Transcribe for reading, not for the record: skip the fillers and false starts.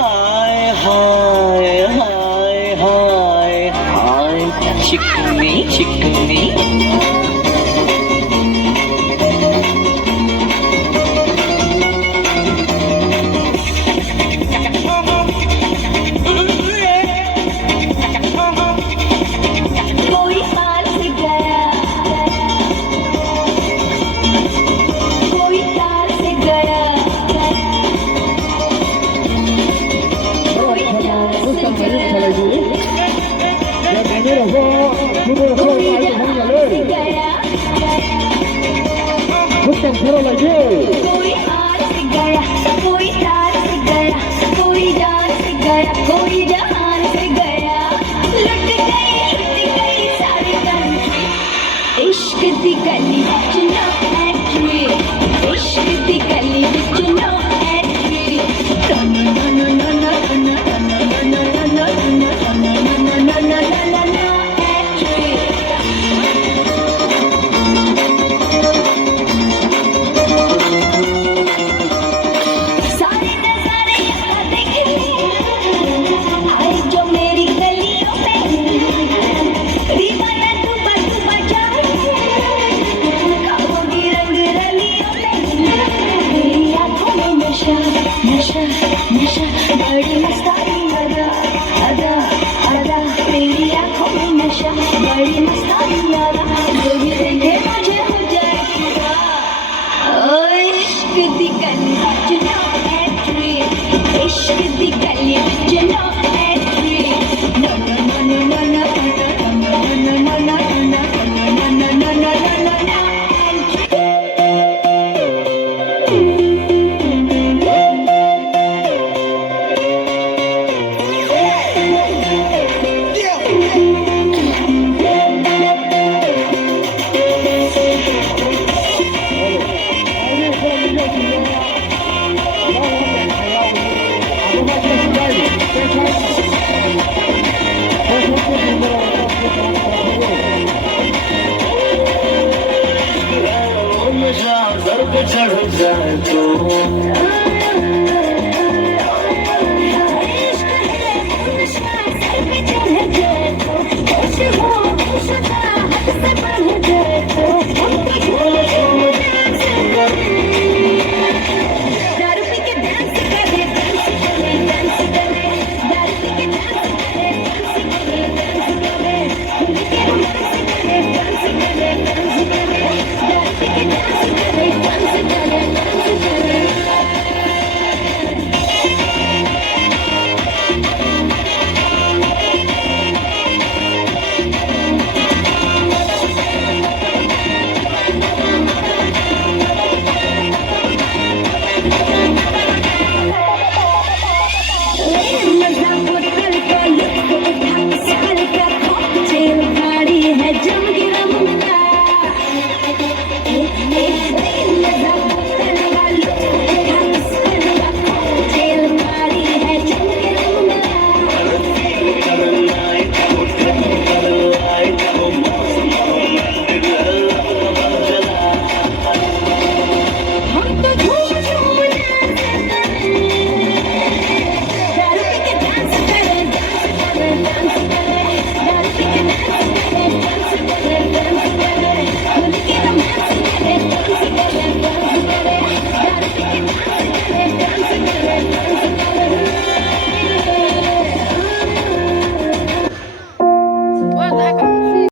हाय हाय हाय हाय हाय चिकनी चिकनी Pero la llevo. कोई हार से गया कोई तार से गया कोई जान से गया कोई जहान से गया लुट गई सारी कंट्री इश्क दी गली विच नो एंट्री इश्क दी गली विच no entry no no no no no no no no no no no no no entry नशा नशा बड़ी मस्तानी अदा अदा अदा मेरी आंखों में नशा बड़ी मस्तानी अदा जो भी देखे मुझे हो जाए फिदा ओ इश्क दी गली विच नो एंट्री इश्क दी गली विच no entry no no no no no no no no no no no no no no no चढ़ जाए तो